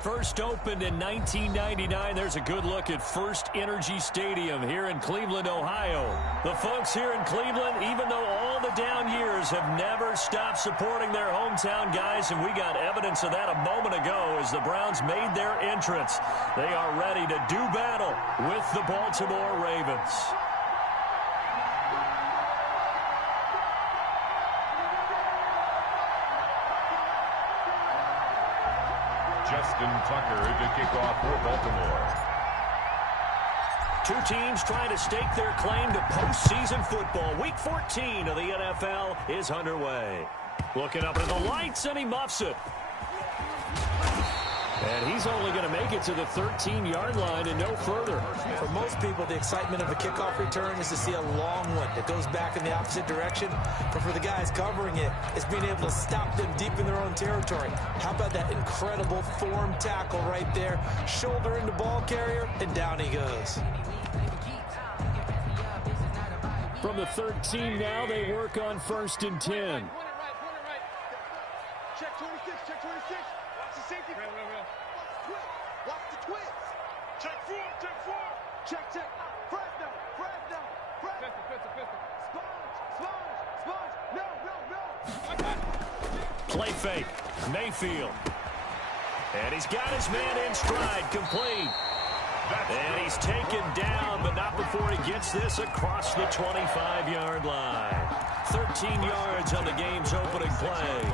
First opened in 1999. There's a good look at First Energy Stadium here in Cleveland, Ohio. The folks here in Cleveland, even though all the down years, have never stopped supporting their hometown guys, and we got evidence of that a moment ago as the Browns made their entrance. They are ready to do battle with the Baltimore Ravens. Justin Tucker to kick off for Baltimore. Two teams trying to stake their claim to postseason football. Week 14 of the NFL is underway. Looking up at the lights, and he muffs it. And he's only going to make it to the 13-yard line and no further. For most people, the excitement of a kickoff return is to see a long one that goes back in the opposite direction. But for the guys covering it, it's being able to stop them deep in their own territory. How about that incredible form tackle right there? Shoulder into ball carrier, and down he goes. From the 13 now, they work on 1st and 10. Check 26, check 26. Watch the safety. Watch the twist. Check 4, check 4. Check. Fresno. Sponge. No. Play fake. Mayfield. And he's got his man in stride. Complete. And he's taken down, but not before he gets this across the 25-yard line. 13 yards on the game's opening play.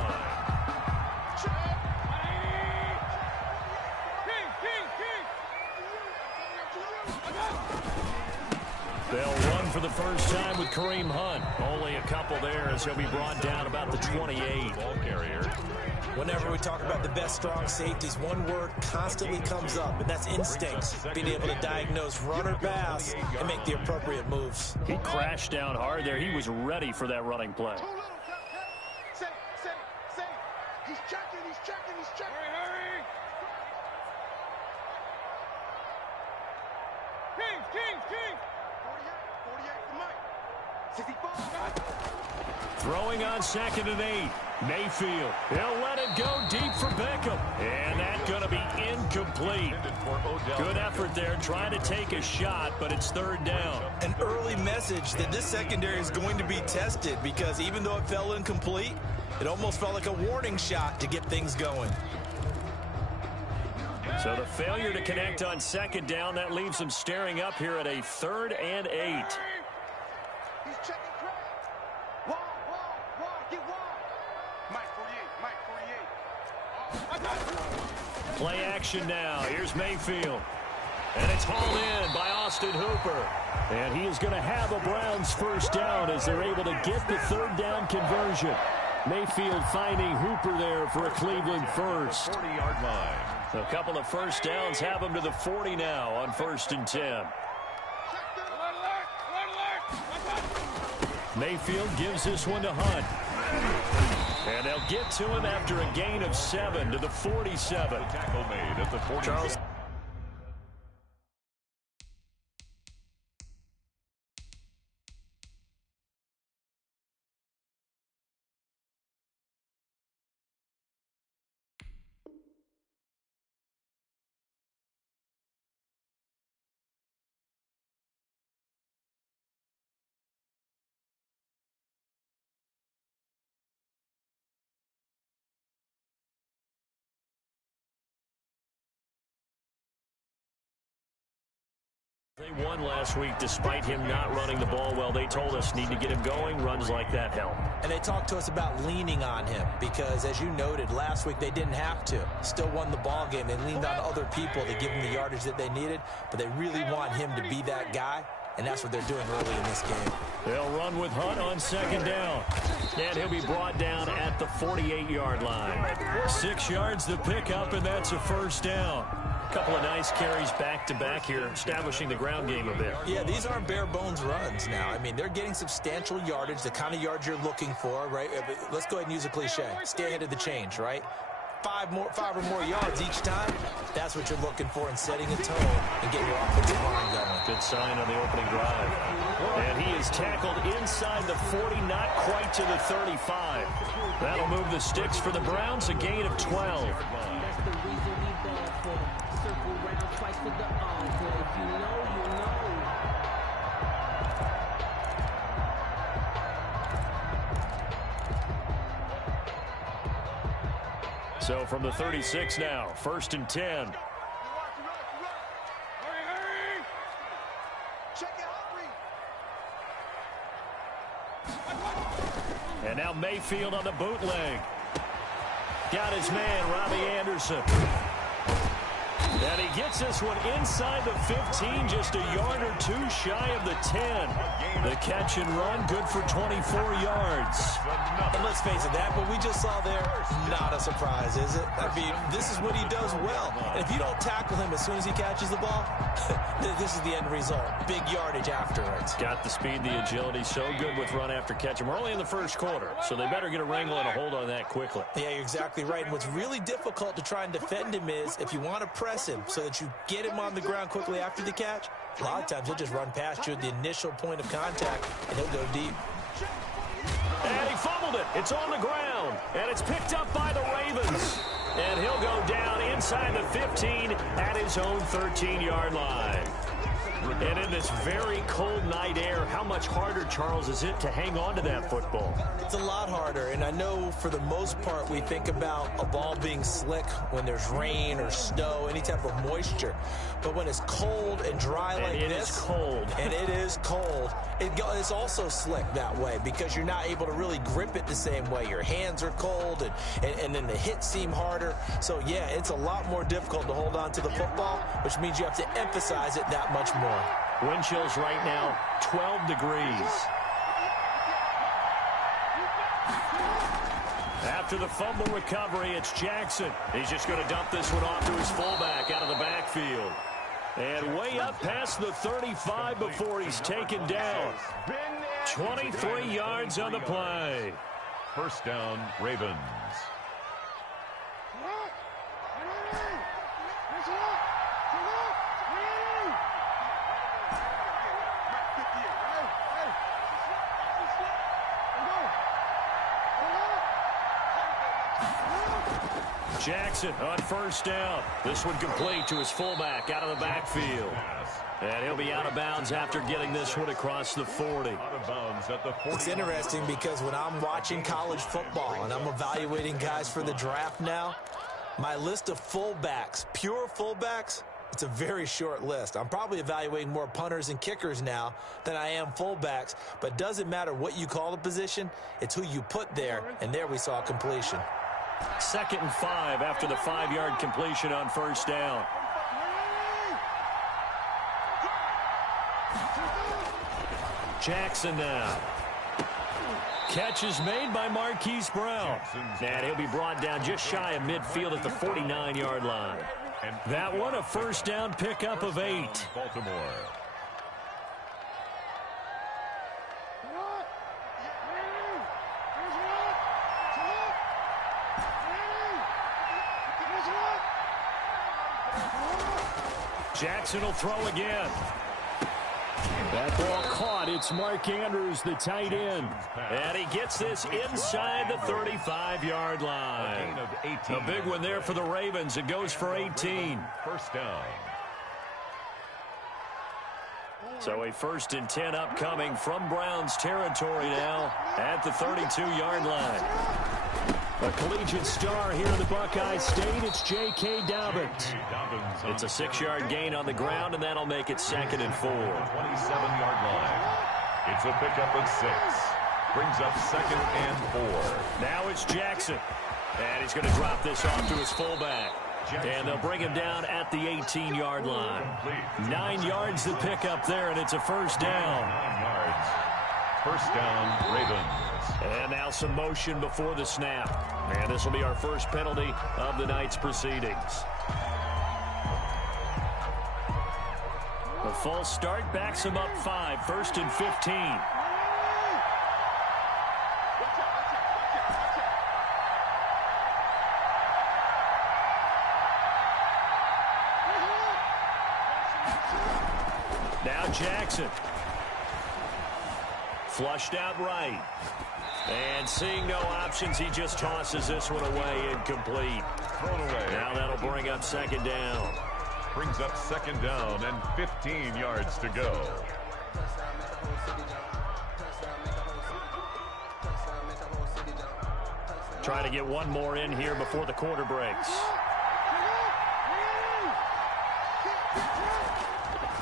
They'll run for the first time with Kareem Hunt. Only a couple there as he'll be brought down about the 28. Ball carrier. Whenever we talk about the best strong safeties, one word constantly comes up, and that's instincts. Being able to diagnose run or pass and make the appropriate moves. He crashed down hard there. He was ready for that running play. Safe. He's checking. Hurry. King. 48 for Mike. 65. Throwing on 2nd and 8. Mayfield. He'll let it go deep for Beckham. And that's going to be incomplete. Good effort there trying to take a shot, but it's 3rd down. An early message that this secondary is going to be tested because even though it fell incomplete, it almost felt like a warning shot to get things going. So the failure to connect on 2nd down, that leaves them staring up here at a 3rd and 8. He's checking Craig. Wall. Get wall. Mike 48. Play action now. Here's Mayfield. And it's hauled in by Austin Hooper. And he is going to have a Browns first down as they're able to get the 3rd down conversion. Mayfield finding Hooper there for a Cleveland first. 40-yard line. A couple of first downs have him to the 40 now on 1st and 10. Mayfield gives this one to Hunt. And they'll get to him after a gain of 7 to the 47. Tackle made at the 40. They won last week despite him not running the ball well. They told us need to get him going. Runs like that help. And they talked to us about leaning on him because, as you noted, last week they didn't have to. Still won the ball game. They leaned on other people to give him the yardage that they needed, but they really want him to be that guy, and that's what they're doing early in this game. They'll run with Hunt on 2nd down. And he'll be brought down at the 48-yard line. 6 yards to pick up, and that's a first down. A couple of nice carries back-to-back here, establishing the ground game a bit. Yeah, these aren't bare-bones runs now. I mean, they're getting substantial yardage, the kind of yards you're looking for, right? Let's go ahead and use a cliche. Stay ahead of the change, right? 5 or more yards each time, that's what you're looking for in setting a tone and getting your offensive line going. Good sign on the opening drive. And he is tackled inside the 40, not quite to the 35. That'll move the sticks for the Browns, a gain of 12. That's the reason we ball for. Circle round twice for the encore. If you know, you know. So from the 36 now, 1st and 10. And now Mayfield on the bootleg. Got his man, Robbie Anderson. And he gets this one inside the 15, just a yard or two shy of the 10. The catch and run, good for 24 yards. And let's face it, that what we just saw there, not a surprise, is it? I mean, this is what he does well. And if you don't tackle him as soon as he catches the ball, this is the end result. Big yardage afterwards. Got the speed, the agility, so good with run after catch. And we're only in the first quarter, so they better get a wrangle and a hold on that quickly. Yeah, you're exactly right. And what's really difficult to try and defend him is if you want to press him so that you get him on the ground quickly after the catch, a lot of times he'll just run past you at the initial point of contact, and he'll go deep. And he fumbled it. It's on the ground, and it's picked up by the Ravens. And he'll go down inside the 15 at his own 13-yard line. And in this very cold night air, how much harder, Charles, is it to hang on to that football? It's a lot harder, and I know for the most part we think about a ball being slick when there's rain or snow, any type of moisture. But when it's cold and dry like this, is cold. And it is cold, it's also slick that way because you're not able to really grip it the same way. Your hands are cold, and then the hits seem harder. So, yeah, it's a lot more difficult to hold on to the football, which means you have to emphasize it that much more. Wind chills right now, 12 degrees. After the fumble recovery, it's Jackson. He's just going to dump this one off to his fullback out of the backfield. And way up past the 35 before he's taken down. 23 yards on the play. First down, Ravens. Jackson on first down. This one complete to his fullback out of the backfield. And he'll be out of bounds after getting this one across the 40. Out of bounds at the 40. It's interesting because when I'm watching college football and I'm evaluating guys for the draft now, my list of fullbacks, pure fullbacks, it's a very short list. I'm probably evaluating more punters and kickers now than I am fullbacks, but it doesn't matter what you call the position, it's who you put there, and there we saw completion. 2nd and 5 after the 5-yard completion on first down. Jackson now. Catch is made by Marquise Brown. And he'll be brought down just shy of midfield at the 49-yard line. That one a first down pickup of 8. Baltimore. Jackson will throw again. That ball caught. It's Mark Andrews, the tight end. And he gets this inside the 35-yard line. A big one there for the Ravens. It goes for 18. First down. So a 1st and 10 upcoming from Browns territory now at the 32-yard line. A collegiate star here in the Buckeye State, it's J.K. Dobbins. It's a 6-yard gain on the ground, and that'll make it 2nd and 4. 27-yard line. It's a pickup of 6. Brings up 2nd and 4. Now it's Jackson. And he's going to drop this off to his fullback. And they'll bring him down at the 18-yard line. 9 yards to pick up there, and it's a first down. 9 yards. First down, Ravens. And now some motion before the snap. And this will be our first penalty of the night's proceedings. The false start backs him up 5, 1st and 15. Now Jackson. Flushed out right. And seeing no options, he just tosses this one away, incomplete. Thrown away. Now that'll bring up second down. Brings up second down and 15 yards to go. Try to get one more in here before the quarter breaks.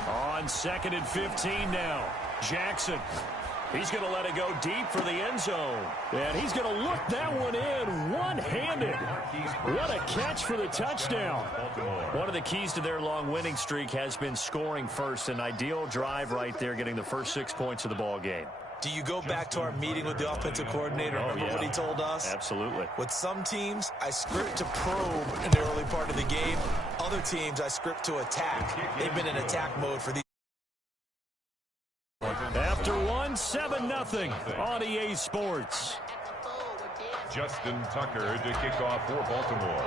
On second and 15 now. Jackson. He's going to let it go deep for the end zone. And he's going to look that one in one-handed. What a catch for the touchdown. One of the keys to their long winning streak has been scoring first. An ideal drive right there, getting the first 6 points of the ball game. Do you go back to our meeting with the offensive coordinator? Remember what he told us? Absolutely. With some teams, I script to probe in the early part of the game. Other teams, I script to attack. They've been in attack mode for these. After 7-0 on EA Sports. Justin Tucker to kick off for Baltimore.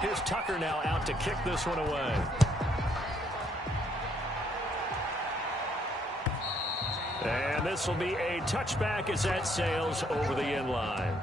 Here's Tucker now out to kick this one away. And this will be a touchback as that sails over the end line.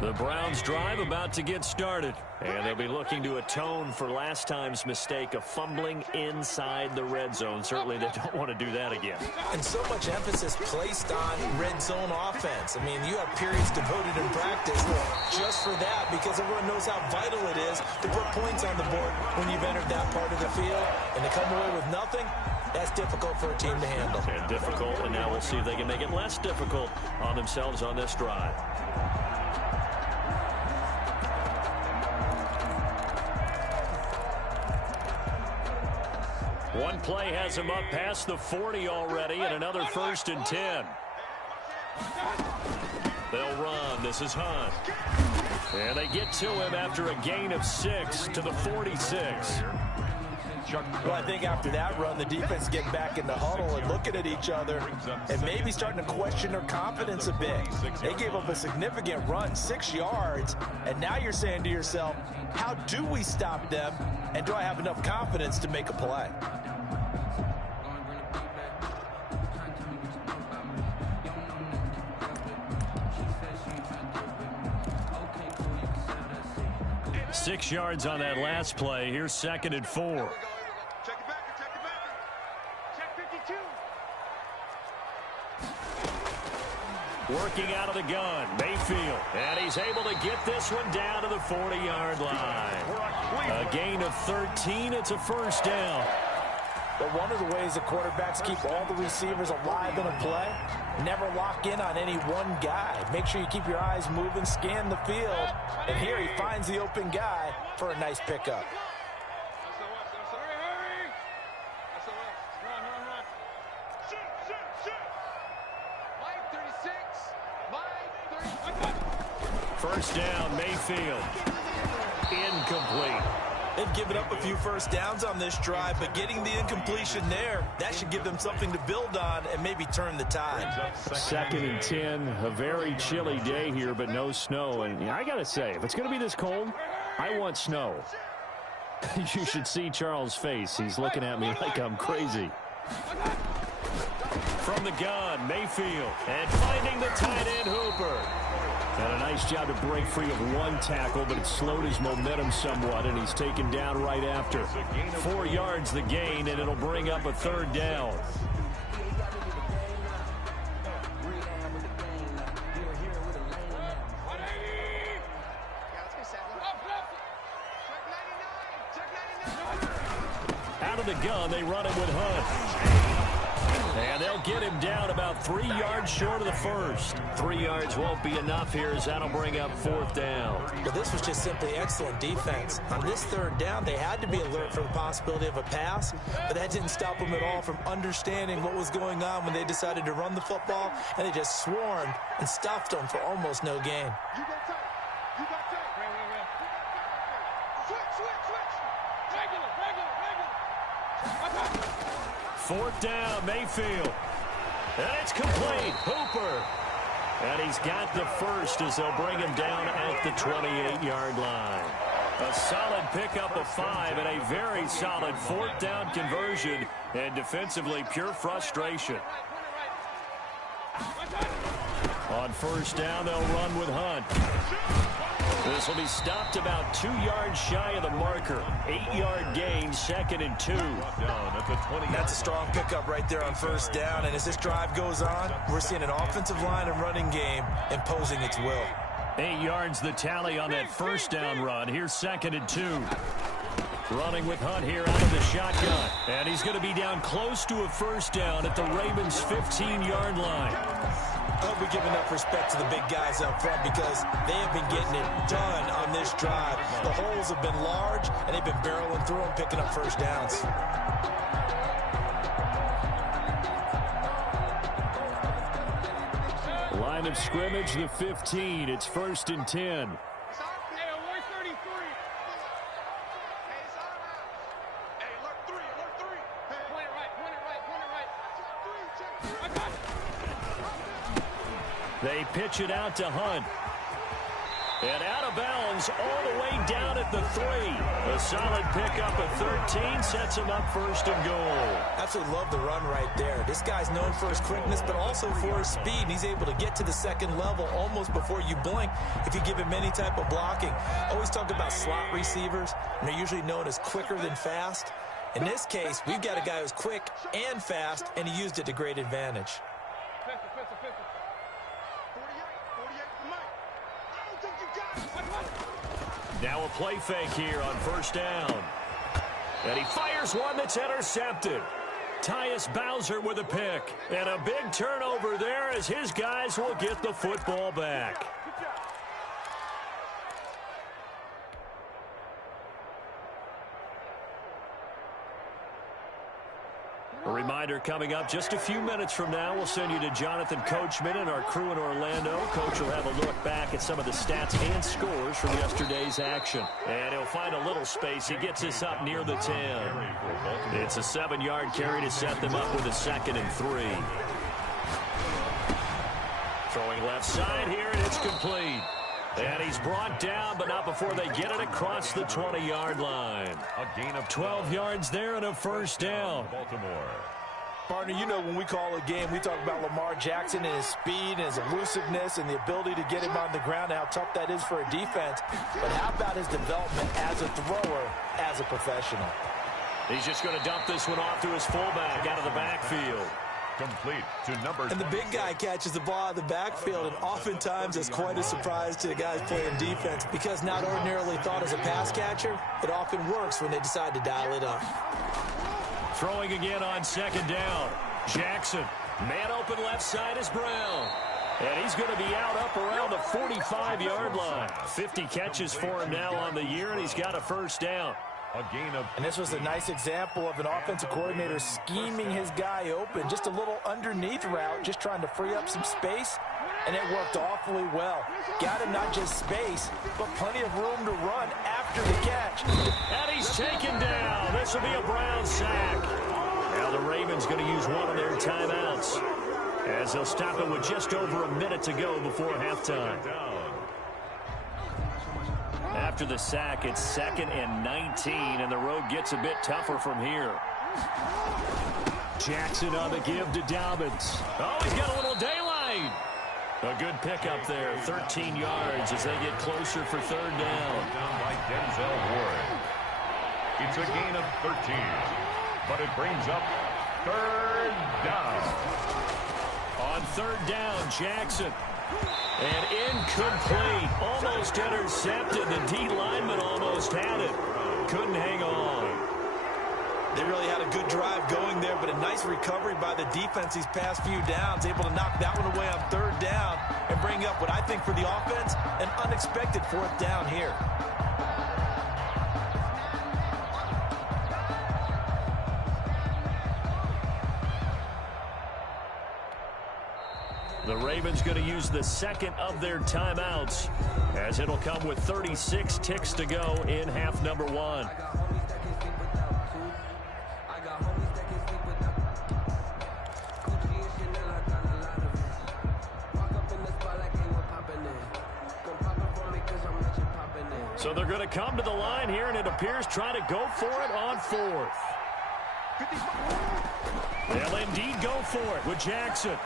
The Browns drive about to get started, and they'll be looking to atone for last time's mistake of fumbling inside the red zone. Certainly they don't want to do that again. And so much emphasis placed on red zone offense. I mean, you have periods devoted in practice just for that, because everyone knows how vital it is to put points on the board when you've entered that part of the field. And to come away with nothing, that's difficult for a team to handle. And difficult, and now we'll see if they can make it less difficult on themselves on this drive. One play has him up past the 40 already, and another 1st and 10. They'll run. This is Hunt. And they get to him after a gain of 6 to the 46. Well, I think after that run, the defense getting back in the huddle and looking at each other and maybe starting to question their confidence a bit. They gave up a significant run, 6 yards, and now you're saying to yourself, how do we stop them, and do I have enough confidence to make a play? Six yards on that last play. Here's 2nd and 4. Check it back, check it back. Check 52. Working out of the gun, Mayfield. And he's able to get this one down to the 40-yard line. A gain of 13. It's a 1st down. But one of the ways the quarterbacks keep all the receivers alive in a play, never lock in on any one guy. Make sure you keep your eyes moving, scan the field. And here he finds the open guy for a nice pickup. First down, Mayfield. Incomplete. They've given up a few first downs on this drive, but getting the incompletion there, that should give them something to build on and maybe turn the tide. 2nd and 10, a very chilly day here, but no snow. And I got to say, if it's going to be this cold, I want snow. You should see Charles' face. He's looking at me like I'm crazy. From the gun, Mayfield. And finding the tight end, Hooper. And a nice job to break free of one tackle, but it slowed his momentum somewhat, and he's taken down right after. 4 yards the gain, and it'll bring up a 3rd down. Out of the gun, they run it with Hunt. And they'll get him down about 3 yards short of the 1st. 3 yards won't be enough here, as that'll bring up 4th down. But this was just simply excellent defense. On this 3rd down, they had to be alert for the possibility of a pass, but that didn't stop them at all from understanding what was going on when they decided to run the football, and they just swarmed and stuffed them for almost no gain. You got tight. You got tight. Switch. Regular. 4th down, Mayfield. And it's complete. Hooper. And he's got the first as they'll bring him down at the 28-yard line. A solid pickup of 5 and a very solid 4th down conversion. And defensively, pure frustration. On 1st down, they'll run with Hunt. This will be stopped about 2 yards shy of the marker. 8-yard gain, 2nd and 2. That's a strong pickup right there on 1st down. And as this drive goes on, we're seeing an offensive line and running game imposing its will. 8 yards the tally on that 1st down run. Here's 2nd and 2. Running with Hunt here out of the shotgun. And he's going to be down close to a 1st down at the Ravens' 15-yard line. I hope we give enough respect to the big guys up front because they have been getting it done on this drive. The holes have been large, and they've been barreling through them, picking up 1st downs. Line of scrimmage, the 15. It's 1st and 10. They pitch it out to Hunt. And out of bounds all the way down at the 3. A solid pickup of 13 sets him up 1st and goal. Absolutely love the run right there. This guy's known for his quickness, but also for his speed. And he's able to get to the 2nd level almost before you blink if you give him any type of blocking. Always talk about slot receivers, and they're usually known as quicker than fast. In this case, we've got a guy who's quick and fast, and he used it to great advantage. Now a play fake here on 1st down. And he fires one that's intercepted. Tyus Bowser with a pick. And a big turnover there as his guys will get the football back. A reminder coming up just a few minutes from now, we'll send you to Jonathan Coachman and our crew in Orlando. Coach will have a look back at some of the stats and scores from yesterday's action. And he'll find a little space. He gets us up near the 10. It's a 7-yard carry to set them up with a 2nd and 3. Throwing left side here, and it's complete. And he's brought down, but not before they get it across the 20-yard line. A gain of 12 yards there and a 1st down. Baltimore. Partner, you know when we call a game, we talk about Lamar Jackson and his speed and his elusiveness and the ability to get him on the ground and how tough that is for a defense. But how about his development as a thrower, as a professional? He's just going to dump this one off to his fullback out of the backfield. Complete to number. And the big guy catches the ball out of the backfield, and oftentimes it's quite a surprise to the guys playing defense because not ordinarily thought as a pass catcher, it often works when they decide to dial it up. Throwing again on 2nd down. Jackson. Man open left side is Brown. And he's going to be out up around the 45-yard line. 50 catches for him now on the year, and he's got a 1st down. A gain of. And this was a nice example of an offensive coordinator scheming his guy open. Just a little underneath route, just trying to free up some space, and it worked awfully well. Got him not just space, but plenty of room to run after the catch. And he's taken down. This will be a Brown sack. Now the Ravens going to use one of their timeouts as they'll stop it with just over a minute to go before halftime. After the sack, it's 2nd and 19, and the road gets a bit tougher from here. Jackson on the give to Dobbins. Oh, he's got a little daylight. A good pickup there, 13 yards as they get closer for 3rd down. Down by Denzel Ward. It's a gain of 13, but it brings up 3rd down. On 3rd down, Jackson. And incomplete. Almost intercepted. The D lineman almost had it. Couldn't hang on. They really had a good drive going there, but a nice recovery by the defense these past few downs. Able to knock that one away on 3rd down and bring up what I think for the offense, an unexpected 4th down here. The Ravens going to use the 2nd of their timeouts as it'll come with 36 ticks to go in half number 1. So they're going to come to the line here, and it appears trying to go for it on fourth. They'll indeed go for it with Jackson.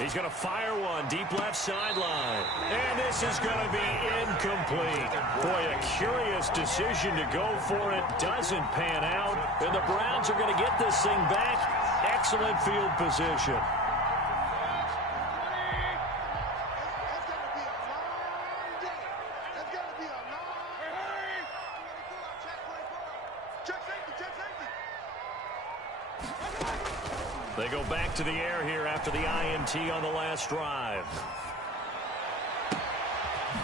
He's going to fire one deep left sideline. And this is going to be incomplete. Boy, a curious decision to go for it. Doesn't pan out. And the Browns are going to get this thing back. Excellent field position. They go back to the air here after the INT on the last drive.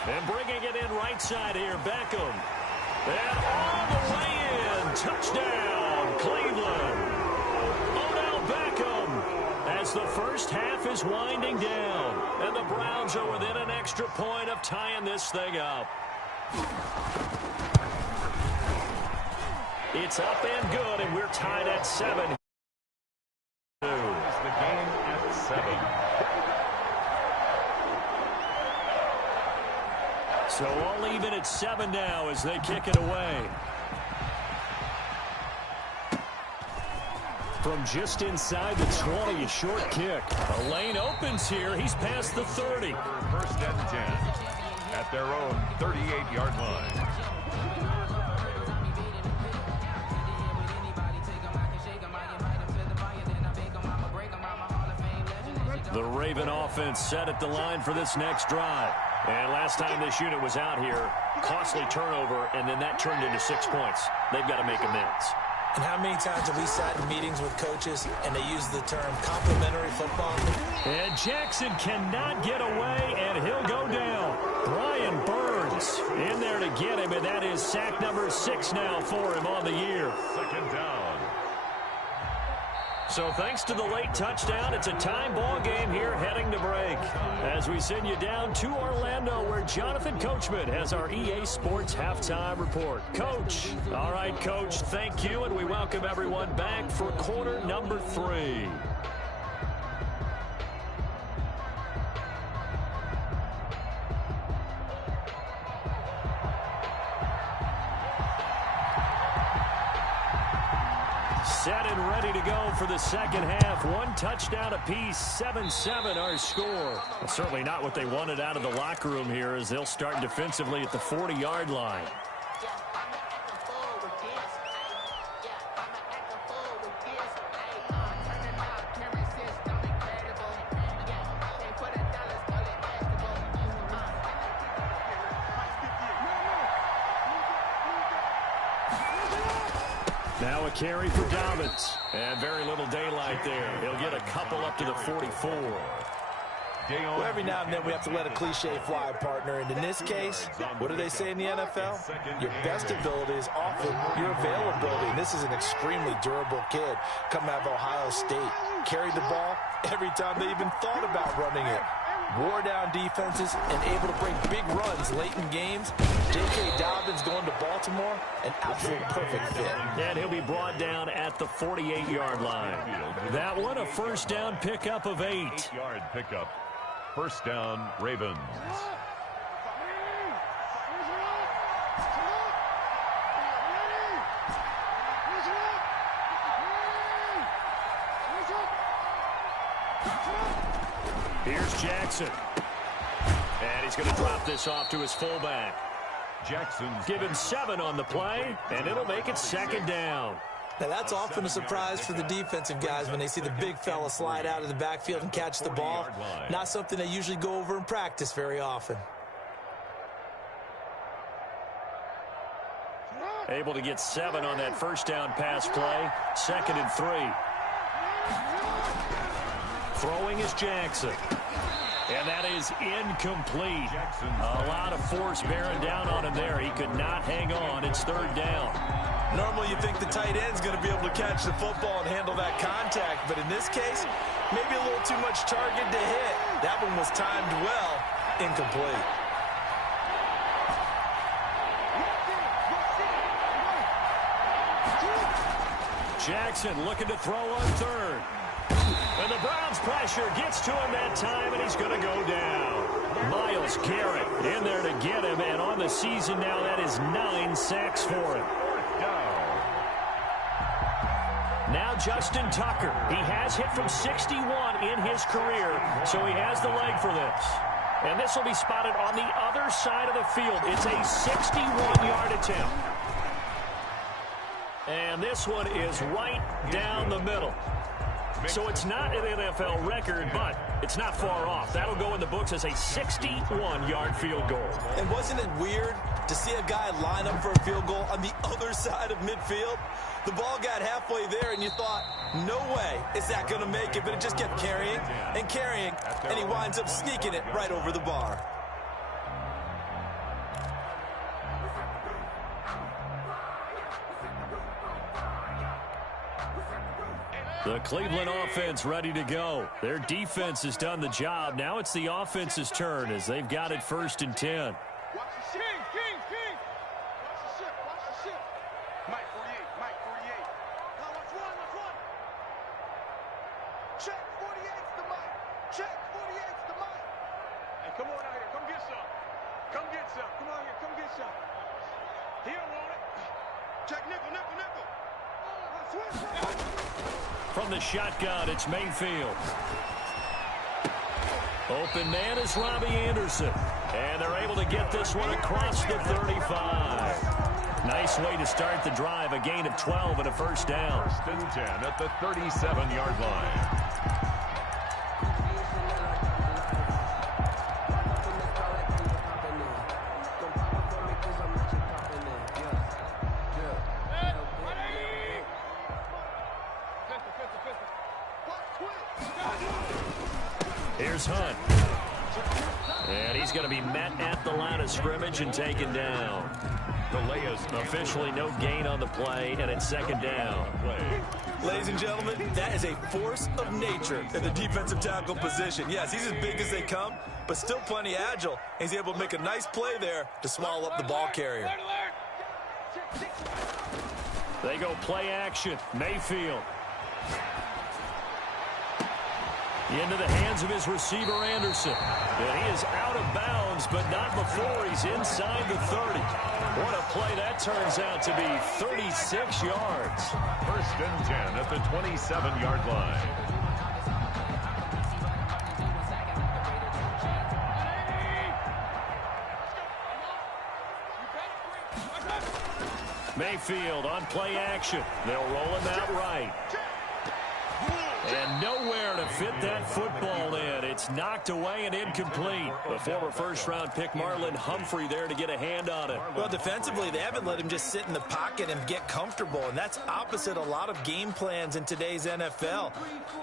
And bringing it in right side here, Beckham. And all the way in. Touchdown, Cleveland. Odell Beckham as the first half is winding down. And the Browns are within an extra point of tying this thing up. It's up and good, and we're tied at 7. The game at 7. So all even at 7 now as they kick it away. From just inside the 20, a short kick. A lane opens here. He's past the 30. First and 10 at their own 38-yard line. The Raven offense set at the line for this next drive. And last time this unit was out here, costly turnover, and then that turned into 6 points. They've got to make amends. And how many times have we sat in meetings with coaches and they use the term complimentary football? And Jackson cannot get away, and he'll go down. Brian Burns in there to get him, and that is sack number 6 now for him on the year. Second down. So thanks to the late touchdown, it's a time ball game here heading to break. As we send you down to Orlando, where Jonathan Coachman has our EA Sports halftime report. Coach. All right, Coach, thank you, and we welcome everyone back for quarter number 3. Set and ready to go for the second half. 1 touchdown apiece, 7-7 our score. Certainly not what they wanted out of the locker room here as they'll start defensively at the 40-yard line. Now a carry for Dobbins. And very little daylight there. He'll get a couple up to the 44. Well, every now and then we have to let a cliche fly, partner. And in this case, what do they say in the NFL? Your best ability is often your availability. And this is an extremely durable kid coming out of Ohio State. Carried the ball every time they even thought about running it. Wore down defenses and able to bring big runs late in games. J.K. Dobbins going to Baltimore, an absolute perfect fit. And he'll be brought down at the 48-yard line. That one, a first down pickup of 8. 8-yard pickup. First down, Ravens. Here's Jackson. And he's going to drop this off to his fullback. Jackson's Give him 7 on the play, and it'll make it second down. Now, that's often a surprise for the defensive guys when they see the big fella slide out of the backfield and catch the ball. Not something they usually go over in practice very often. Able to get 7 on that first down pass play. 2nd and 3. Throwing is Jackson. And that is incomplete. A lot of force bearing down on him there. He could not hang on. It's 3rd down. Normally you think the tight end's going to be able to catch the football and handle that contact, but in this case, maybe a little too much target to hit. That one was timed well, incomplete. Jackson looking to throw on 3rd. And the The Browns pressure gets to him that time, and he's going to go down. Myles Garrett in there to get him, and on the season now, that is 9 sacks for him. Now Justin Tucker. He has hit from 61 in his career, so he has the leg for this. And this will be spotted on the other side of the field. It's a 61-yard attempt. And this one is right down the middle. So it's not an NFL record, but it's not far off. That'll go in the books as a 61-yard field goal. And wasn't it weird to see a guy line up for a field goal on the other side of midfield? The ball got halfway there, and you thought, no way is that going to make it. But it just kept carrying and carrying, and he winds up sneaking it right over the bar. The Cleveland offense ready to go. Their defense has done the job. Now it's the offense's turn as they've got it 1st and 10. Watch the ship. King. Watch the ship. Mike 48. Now watch one. Check 48's the Mike. Check 48's the Mike. Hey, come on out here. Come get some. Come on here. Come get some. He don't want it. Check nickel. From the shotgun, it's Mayfield. Open man is Robbie Anderson. And they're able to get this one across the 35. Nice way to start the drive. A gain of 12 and a 1st down. 1st and 10 at the 37-yard line. Here's Hunt. And he's going to be met at the line of scrimmage and taken down. Officially no gain on the play, and it's 2nd down. Ladies and gentlemen, that is a force of nature in the defensive tackle position. Yes, he's as big as they come, but still plenty agile. He's able to make a nice play there to swallow up the ball carrier. They go play action. Mayfield. Into the hands of his receiver, Anderson. And he is out of bounds, but not before he's inside the 30. What a play that turns out to be. 36 yards. 1st and 10 at the 27-yard line. Mayfield on play action. They'll roll him out right. And nowhere to fit that football in. It's knocked away and incomplete. The former 1st-round pick Marlon Humphrey there to get a hand on it. Well, defensively, they haven't let him just sit in the pocket and get comfortable, and that's opposite a lot of game plans in today's NFL.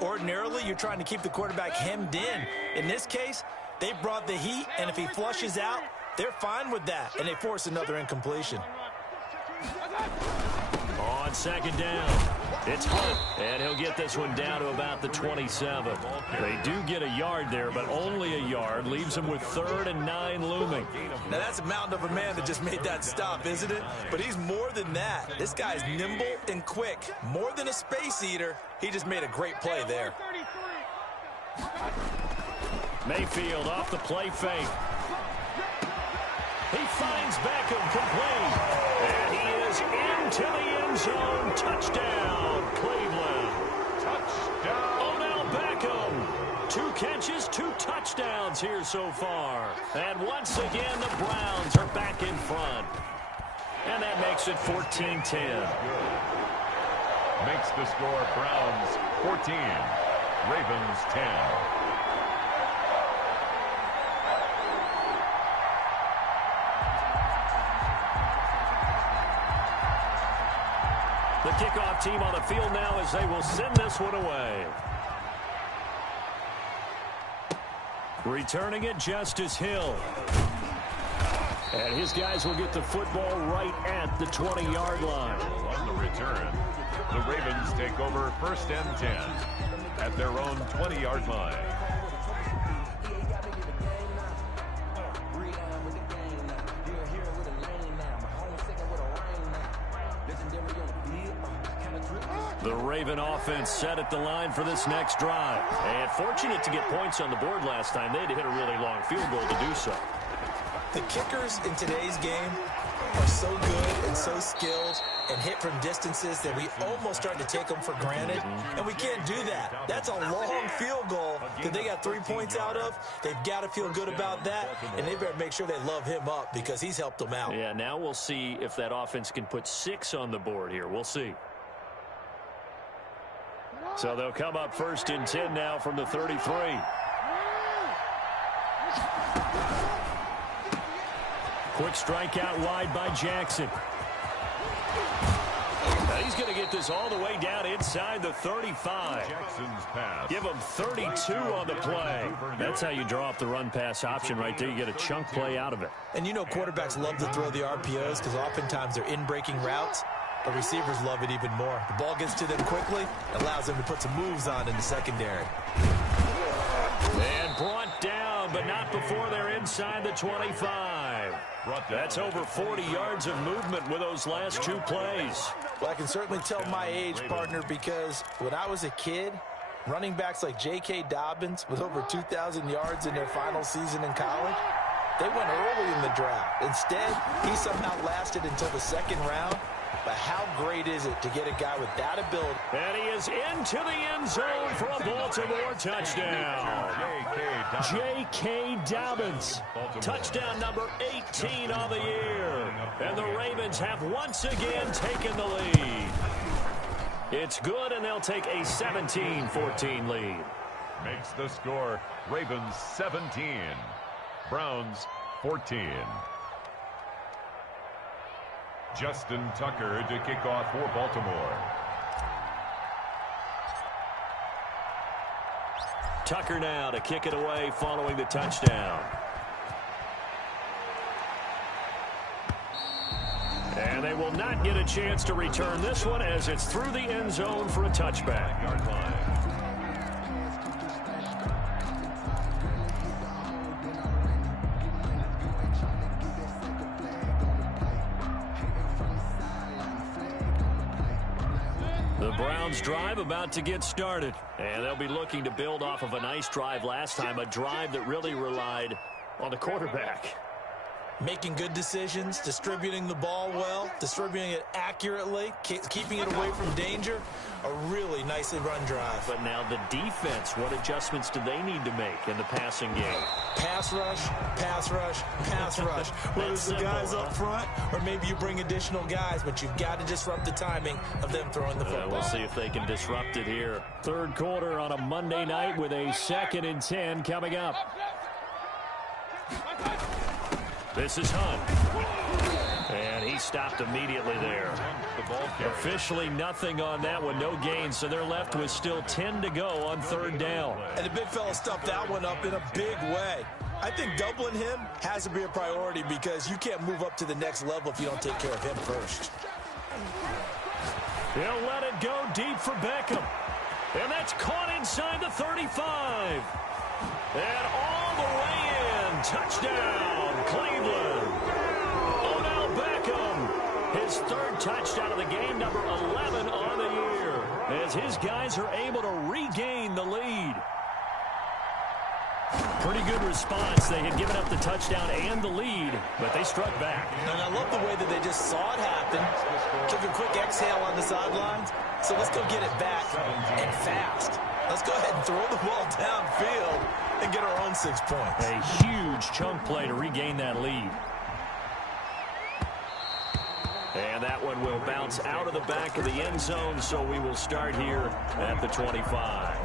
Ordinarily, you're trying to keep the quarterback hemmed in. In this case, they brought the heat, and if he flushes out, they're fine with that, and they force another incompletion. On 2nd down, it's Hunt, and he'll get this one down to about the 27. They do get a yard there, but only a yard. Leaves them with 3rd and 9 looming. Now, that's a mountain of a man that just made that stop, isn't it? But he's more than that. This guy's nimble and quick. More than a space eater, he just made a great play there. Mayfield off the play fake. He finds Beckham complete. And he is into the end zone. Touchdown, Cleveland. Touchdown. Odell Beckham. 2 catches, 2 touchdowns here so far. And once again, the Browns are back in front. And that makes it 14-10. Makes the score Browns 14, Ravens 10. The kickoff team on the field now as they will send this one away. Returning it, Justice Hill. And his guys will get the football right at the 20-yard line. On the return, the Ravens take over 1st and 10 at their own 20-yard line. The Raven offense set at the line for this next drive. And fortunate to get points on the board last time. They had to hit a really long field goal to do so. The kickers in today's game are so good and so skilled and hit from distances that we almost start to take them for granted. And we can't do that. That's a long field goal that they got 3 points out of. They've got to feel good about that, and they better make sure they love him up because he's helped them out. Yeah, now we'll see if that offense can put 6 on the board here. We'll see. So they'll come up first and 10 now from the 33. Quick strikeout wide by Jackson. Now he's going to get this all the way down inside the 35. Jackson's pass. Give him 32 on the play. That's how you draw up the run-pass option right there. You get a chunk play out of it. And you know quarterbacks love to throw the RPOs because oftentimes they're in-breaking routes. But receivers love it even more. The ball gets to them quickly, allows them to put some moves on in the secondary. And brought down, but not before they're inside the 25. That's over 40 yards of movement with those last 2 plays. Well, I can certainly tell my age, partner, because when I was a kid, running backs like J.K. Dobbins with over 2,000 yards in their final season in college, they went early in the draft. Instead, he somehow lasted until the 2nd round. But how great is it to get a guy with that ability? And he is into the end zone for a Baltimore touchdown. J.K. Dobbins, touchdown number 18 on the year. And the Ravens have once again taken the lead. It's good, and they'll take a 17-14 lead. Makes the score Ravens 17, Browns 14. Justin Tucker to kick off for Baltimore. Tucker now to kick it away following the touchdown. And they will not get a chance to return this one as it's through the end zone for a touchback. Yard line. The Browns drive about to get started, and they'll be looking to build off of a nice drive last time, a drive that really relied on the quarterback. Making good decisions, distributing the ball well, distributing it accurately, keeping it away from danger. A really nicely run drive. But now the defense, what adjustments do they need to make in the passing game? Pass rush, pass rush, pass rush. Whether it's the guys up front or maybe you bring additional guys, but you've got to disrupt the timing of them throwing the football. We'll see if they can disrupt it here. 3rd quarter on a Monday night with a 2nd and 10 coming up. This is Hunt. And he stopped immediately there. Officially nothing on that one, no gain, so they're left with still 10 to go on 3rd down. And the big fella stuffed that one up in a big way. I think doubling him has to be a priority because you can't move up to the next level if you don't take care of him first. He'll let it go deep for Beckham. And that's caught inside the 35. And all the way in. Touchdown, Cleveland. Odell Beckham, his 3rd touchdown of the game, number 11 on the year, as his guys are able to regain the lead. Pretty good response. They had given up the touchdown and the lead, but they struck back. And I love the way that they just saw it happen, took a quick exhale on the sidelines. So let's go get it back and fast. Let's go ahead and throw the ball downfield and get our own 6 points. A huge chunk play to regain that lead. And that one will bounce out of the back of the end zone, so we will start here at the 25.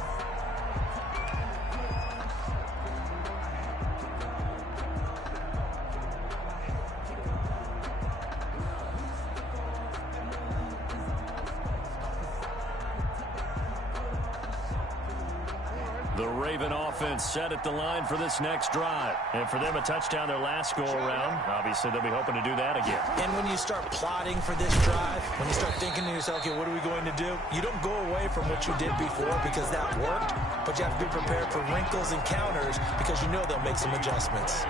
The Raven offense set at the line for this next drive. And for them, a touchdown their last go-around. Obviously, they'll be hoping to do that again. And when you start plotting for this drive, when you start thinking to yourself, okay, what are we going to do? You don't go away from what you did before because that worked, but you have to be prepared for wrinkles and counters because you know they'll make some adjustments.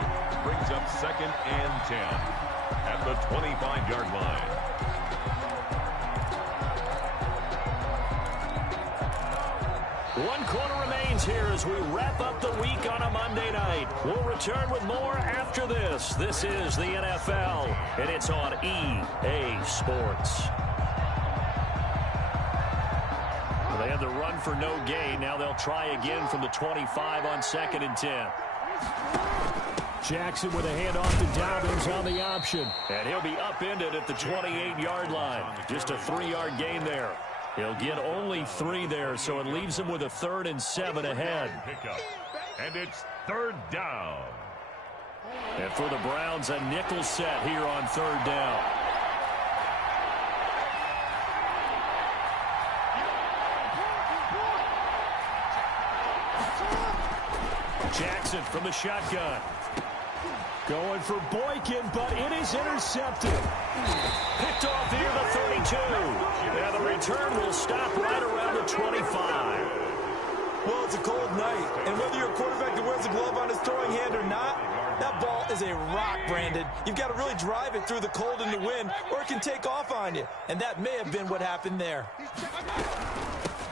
Brings up 2nd and 10 at the 25-yard line. 1 quarter remains here as we wrap up the week on a Monday night. We'll return with more after this. This is the NFL, and it's on EA Sports. Well, they had the run for no gain. Now they'll try again from the 25 on 2nd and 10. Jackson with a handoff to Dobbins on the option. And he'll be upended at the 28-yard line. Just a 3-yard gain there. He'll get only 3 there, so it leaves him with a 3rd and 7 ahead. And it's 3rd down. And for the Browns, a nickel set here on 3rd down. Jackson from the shotgun. Going for Boykin, but it is intercepted. Picked off near the 32. And the return will stop right around the 25. Well, it's a cold night, and whether you're a quarterback that wears a glove on his throwing hand or not, that ball is a rock, Brandon. You've got to really drive it through the cold and the wind, or it can take off on you. And that may have been what happened there.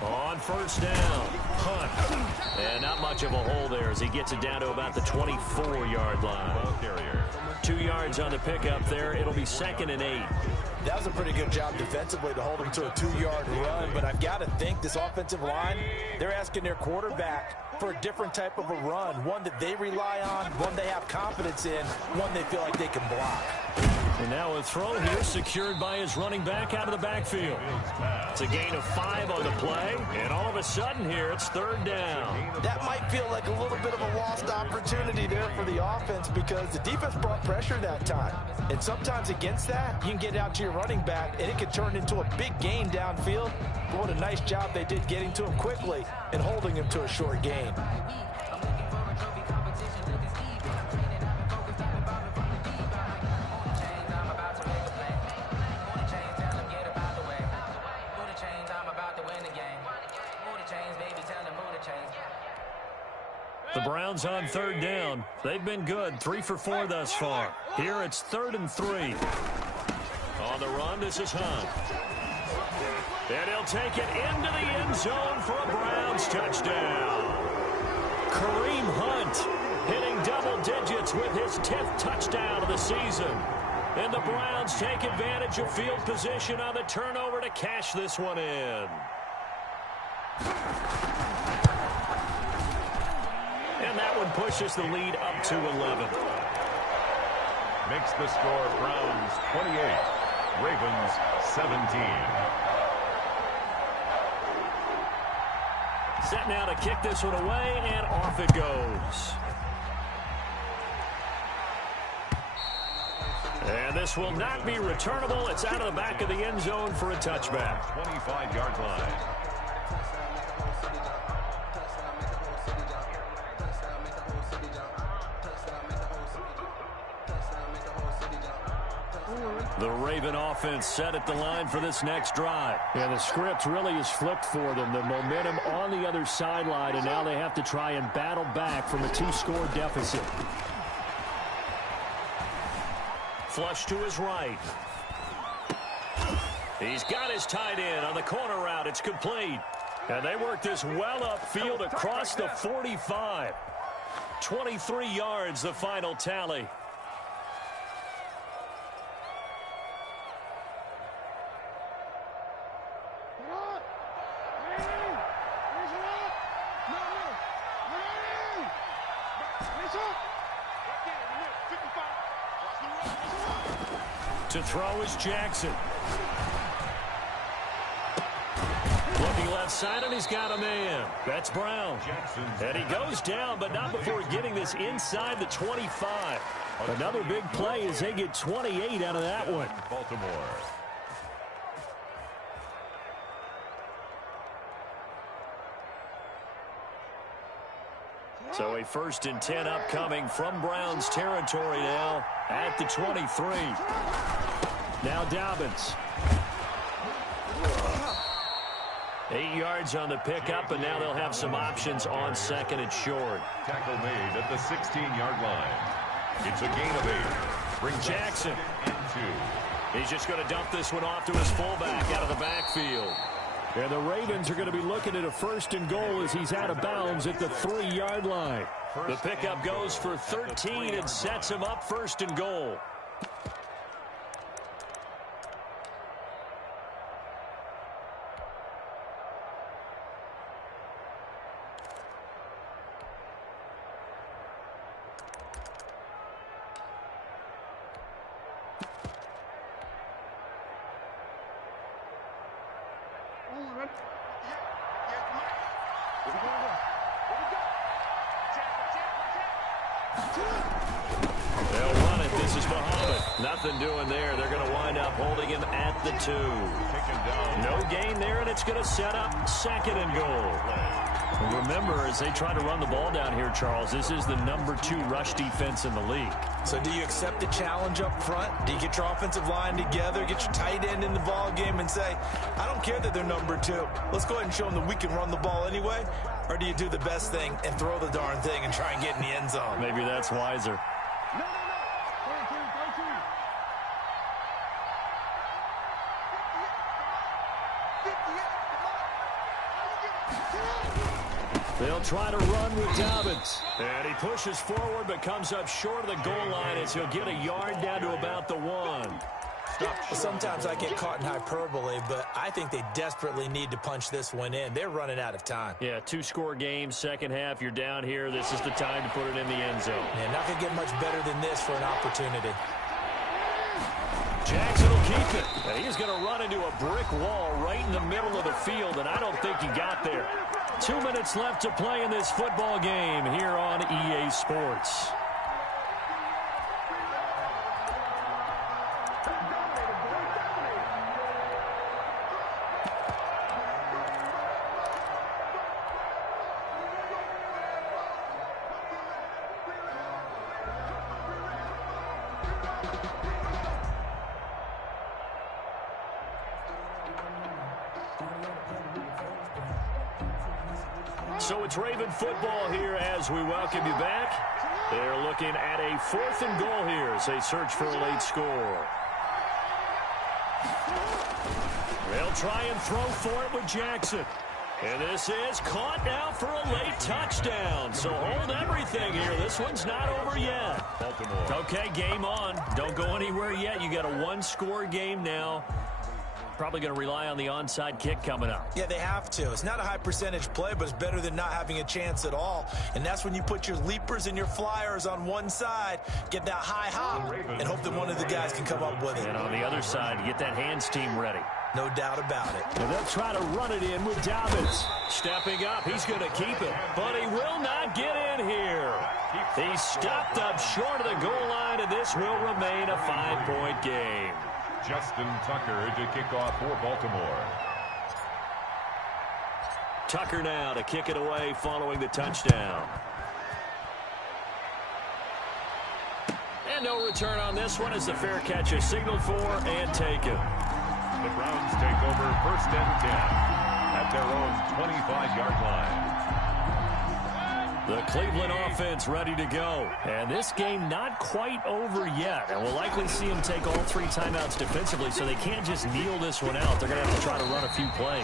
On 1st down, Hunt. And not much of a hole there as he gets it down to about the 24-yard line. 2 yards on the pickup there. It'll be 2nd and 8. That was a pretty good job defensively to hold him to a 2-yard run, but I've got to think this offensive line, they're asking their quarterback for a different type of a run, one that they rely on, one they have confidence in, one they feel like they can block. And now a throw here secured by his running back out of the backfield. It's a gain of 5 on the play, and all of a sudden here it's 3rd down. That might feel like a little bit of a lost opportunity there for the offense because the defense brought pressure that time. And sometimes against that, you can get out to your running back, and it can turn into a big gain downfield. But what a nice job they did getting to him quickly and holding him to a short gain. The Browns on 3rd down. They've been good, 3 for 4 thus far. Here it's 3rd and 3. On the run, this is Hunt. And he'll take it into the end zone for a Browns touchdown. Kareem Hunt hitting double digits with his 10th touchdown of the season. And the Browns take advantage of field position on the turnover to cash this one in. And that one pushes the lead up to 11. Makes the score Browns 28, Ravens 17. Set now to kick this one away, and off it goes. And this will not be returnable. It's out of the back of the end zone for a touchback. 25-yard line. The Raven offense set at the line for this next drive. Yeah, the script really is flipped for them. The momentum on the other sideline, and now they have to try and battle back from a 2-score deficit. Flush to his right. He's got his tight end on the corner route. It's complete. And they work this well upfield across the 45. 23 yards, the final tally. To throw is Jackson. Looking left side, and he's got a man. That's Brown. And he goes down, but not before getting this inside the 25. Another big play as they get 28 out of that one. Baltimore. So a 1st and 10 upcoming from Browns territory now at the 23. Now Dobbins. 8 yards on the pickup, and now they'll have some options on 2nd and short. Tackle made at the 16-yard line. It's a gain of 8. Brings Jackson. And 2. He's just going to dump this one off to his fullback out of the backfield. And the Ravens are going to be looking at a 1st and goal as he's out of bounds at the 3-yard line. The pickup goes for 13 and sets him up 1st and goal. They'll run it. This is Muhammad. Nothing doing there. They're going to wind up holding him at the 2. No gain there, and it's going to set up 2nd and goal. And remember, as they try to run the ball down here, Charles, this is the number 2 rush defense in the league. So do you accept the challenge up front? Do you get your offensive line together, get your tight end in the ball game and say, I don't care that they're number 2. Let's go ahead and show them that we can run the ball anyway? Or do you do the best thing and throw the darn thing and try and get in the end zone? Maybe that's wiser. They'll try to run with Dobbins. And he pushes forward but comes up short of the goal line as he'll get a yard down to about the 1. Sometimes I get caught in hyperbole, but I think they desperately need to punch this one in. They're running out of time. Yeah, 2-score game, second half, you're down here. This is the time to put it in the end zone. Yeah, not going to get much better than this for an opportunity. Jackson will keep it. And he's going to run into a brick wall right in the middle of the field, and I don't think he got there. 2 minutes left to play in this football game here on EA Sports. So it's Raven football here as we welcome you back. They're looking at a 4th and goal here as they search for a late score. They'll try and throw for it with Jackson. And this is caught now for a late touchdown. So hold everything here. This one's not over yet. Baltimore. Okay, game on. Don't go anywhere yet. You got a 1-score game now. Probably going to rely on the onside kick coming up. Yeah, they have to. It's not a high percentage play, but it's better than not having a chance at all. And that's when you put your leapers and your flyers on one side, get that high hop, and hope that one of the guys can come up with it. And on the other side, get that hands team ready. No doubt about it. And they'll try to run it in with Dobbins. Stepping up, he's going to keep it. But he will not get in here. He's stopped up short of the goal line, and this will remain a 5-point game. Justin Tucker to kick off for Baltimore. Tucker now to kick it away following the touchdown. And no return on this one as the fair catch is signaled for and taken. The Browns take over 1st and 10 at their own 25-yard line. The Cleveland offense ready to go. And this game not quite over yet. And we'll likely see them take all 3 timeouts defensively, so they can't just kneel this one out. They're going to have to try to run a few plays.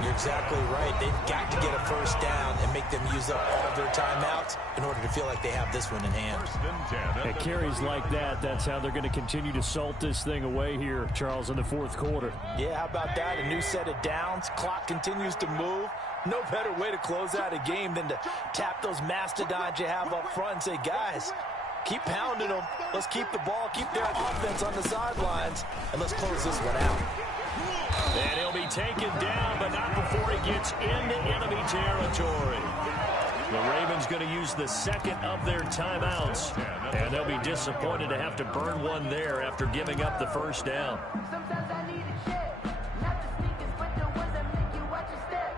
You're exactly right. They've got to get a 1st down and make them use up all of their timeouts in order to feel like they have this one in hand. 1st and 10. At carries like that, that's how they're going to continue to salt this thing away here, Charles, in the 4th quarter. Yeah, how about that? A new set of downs. Clock continues to move. No better way to close out a game than to tap those mastodons you have up front and say, guys, keep pounding them. Let's keep the ball, keep their offense on the sidelines, and let's close this one out. And he'll be taken down, but not before he gets into enemy territory. The Ravens going to use the 2nd of their timeouts, and they'll be disappointed to have to burn one there after giving up the 1st down. Sometimes I need a check, not the sneakers, but the ones that make you watch your step.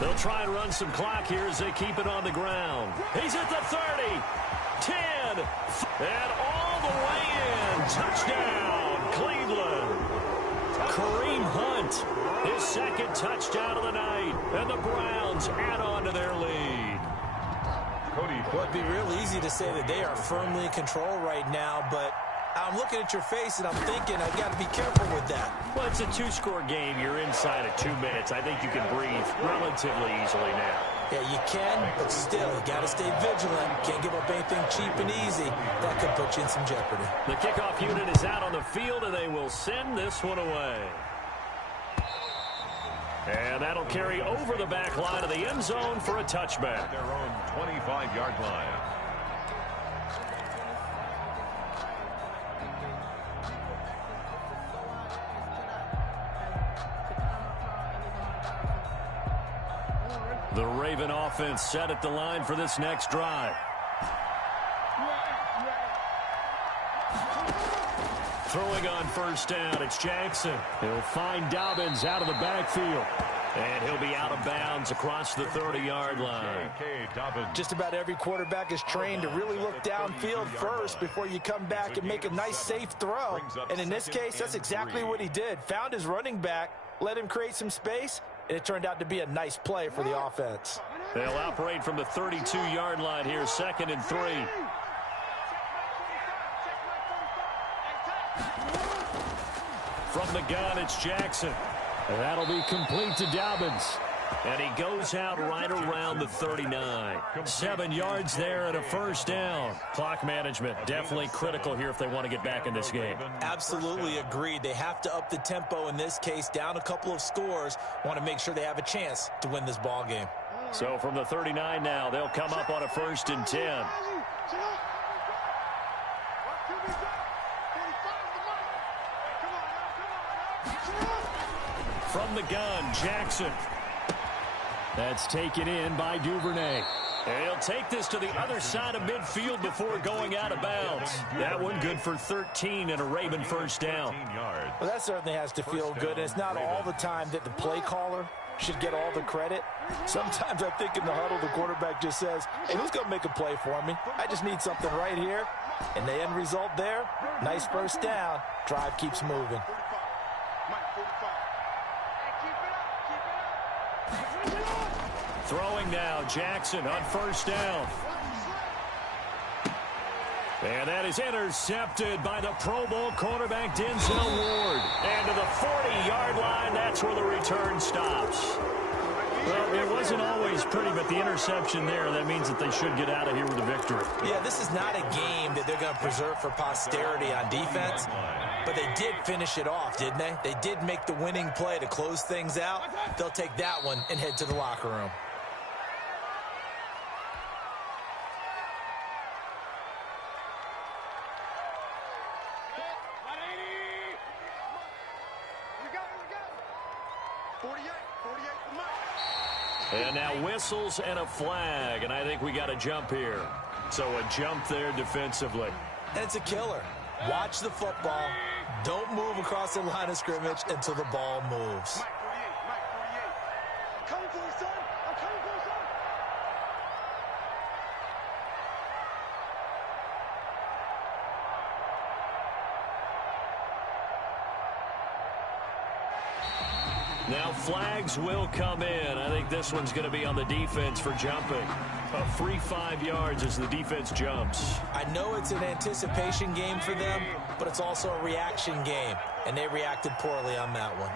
They'll try and run some clock here as they keep it on the ground. He's at the 30, 10, and all the way in. Touchdown, Cleveland. Kareem Hunt, his second touchdown of the night, and the Browns add on to their lead. Well, it'd be real easy to say that they are firmly in control right now, but I'm looking at your face and I'm thinking I've got to be careful with that. Well, it's a two-score game. You're inside of 2 minutes. I think you can breathe relatively easily now. Yeah, you can, but still, you got to stay vigilant. Can't give up anything cheap and easy. That could put you in some jeopardy. The kickoff unit is out on the field, and they will send this one away. And that'll carry over the back line of the end zone for a touchback. Their own 25-yard line. The Raven offense set at the line for this next drive. Throwing on first down, it's Jackson. He'll find Dobbins out of the backfield. And he'll be out of bounds across the 30-yard line. Just about every quarterback is trained to really look downfield first before you come back and make a nice, safe throw. And in this case, that's exactly what he did. Found his running back, let him create some space, and it turned out to be a nice play for the offense. They'll operate from the 32-yard line here, 2nd and 3. From the gun, it's Jackson. And that'll be complete to Dobbins. And he goes out right around the 39. 7 yards there and a first down. Clock management definitely critical here if they want to get back in this game. Absolutely agreed. They have to up the tempo in this case, down a couple of scores. Want to make sure they have a chance to win this ball game. So from the 39 now, they'll come up on a 1st and 10. From the gun, Jackson. That's taken in by Duvernay. And he'll take this to the other side of midfield before going out of bounds. That one good for 13 and a Raven first down. Well, that certainly has to feel good. And it's not all the time that the play caller should get all the credit. Sometimes I think in the huddle, the quarterback just says, hey, who's going to make a play for me? I just need something right here. And the end result there, nice first down. Drive keeps moving. Throwing now, Jackson on first down. And that is intercepted by the Pro Bowl cornerback Denzel Ward. And to the 40-yard line, that's where the return stops. Well, it wasn't always pretty, but the interception there, that means that they should get out of here with a victory. Yeah, this is not a game that they're going to preserve for posterity on defense, but they did finish it off, didn't they? They did make the winning play to close things out. They'll take that one and head to the locker room. And now whistles and a flag, and I think we got a jump here. So a jump there defensively. And it's a killer. Watch the football. Don't move across the line of scrimmage until the ball moves. Coming for you, son. I'm coming for you, son. Now flags will come in. I think this one's going to be on the defense for jumping. A free 5 yards as the defense jumps. I know it's an anticipation game for them, but it's also a reaction game, and they reacted poorly on that one.